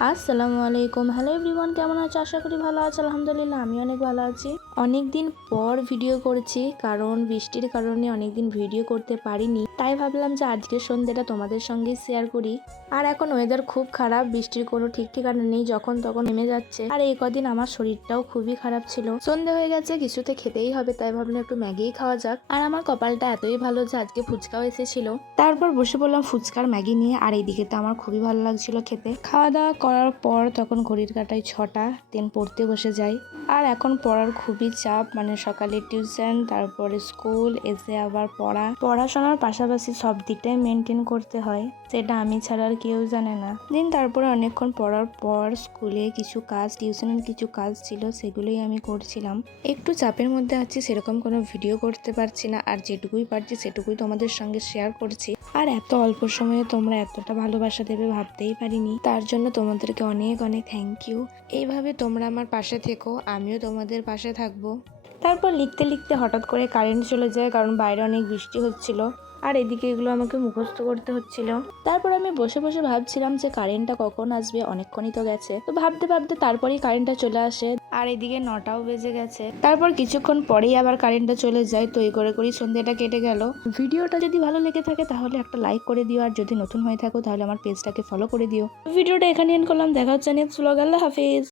আসসালামু আলাইকুম। Hello everyone, কেমন আছো? আশা করি ভালো আছো। আলহামদুলিল্লাহ আমি অনেক ভালো আছি। অনেক দিন পর ভিডিও করছি, কারণ বৃষ্টির কারণে অনেকদিন ভিডিও করতে পারিনি। তাই ভাবলাম যে আজকের সন্ধ্যাটা তোমাদের সঙ্গে শেয়ার করি। আর এখন ওয়েদার খুব খারাপ, বৃষ্টির কোনো ঠিক ঠিকানা নেই, যখন তখন নেমে যাচ্ছে। আর এই কদিন আমার শরীরটাও খুবই খারাপ ছিল। সন্ধে হয়ে গেছে, কিছুতে খেতেই হবে, তাই ভাবলাম একটু ম্যাগিই খাওয়া যাক। আর আমার কপালটা এতই ভালো যে আজকে ফুচকাও এসেছিল। তারপর বসে পড়লাম ফুচকার ম্যাগি নিয়ে। আর এইদিকে তো আমার খুবই ভালো লাগছিল খেতে। খাওয়া দাওয়া করার পর তখন ঘড়ির কাঁটায় 6টা, দেন পড়তে বসে যাই। আর এখন পড়ার খুবই চাপ, মানে সকালে টিউশন, তারপরে স্কুল, এসে আবার পড়াশোনার পাশাপাশি সব দিকটাই মেনটেন করতে হয়, সেটা আমি ছাড়া আর কেউ জানে না। দিন তারপরে অনেকক্ষণ পড়ার পর স্কুলে কিছু কাজ, টিউশনের কিছু কাজ ছিল, সেগুলোই আমি করছিলাম। একটু চাপের মধ্যে আছি, সেরকম কোনো ভিডিও করতে পারছি না, আর যেটুকুই পারছি সেটুকুই তোমাদের সঙ্গে শেয়ার করছি। আর এত অল্প সময়ে তোমরা এতটা ভালোবাসা দেবে ভাবতেই পারিনি, তার জন্য তোমাদেরকে অনেক অনেক থ্যাংক ইউ। এইভাবে তোমরা আমার পাশে থেকো, আমিও তোমাদের পাশে থাকবো। তারপর লিখতে লিখতে হঠাৎ করে কারেন্ট চলে যায়, কারণ বাইরে অনেক বৃষ্টি হচ্ছিল। আর এদিকে এগুলো আমাকে মুখস্থ করতে হচ্ছিল। তারপর আমি বসে বসে ভাবছিলাম যে কারেন্টটা কখন আসবে, অনেকক্ষণই তো গেছে। তো ভাবতে ভাবতে তারপরেই কারেন্টটা চলে আসে। আর এদিকে 9টাও বেজে গেছে। তারপর কিছুক্ষণ পরেই আবার কারেন্টটা চলে যায়। তো এই করে করেই সন্ধ্যাটা কেটে গেল। ভিডিওটা যদি ভালো লেগে থাকে তাহলে একটা লাইক করে দিও, আর যদি নতুন হয়ে থাকো তাহলে আমার পেজটাকে ফলো করে দিও। ভিডিওটা এখানে এন্ড করলাম, দেখা হচ্ছে নেক্সট ব্লগ। আল্লাহ হাফিজ।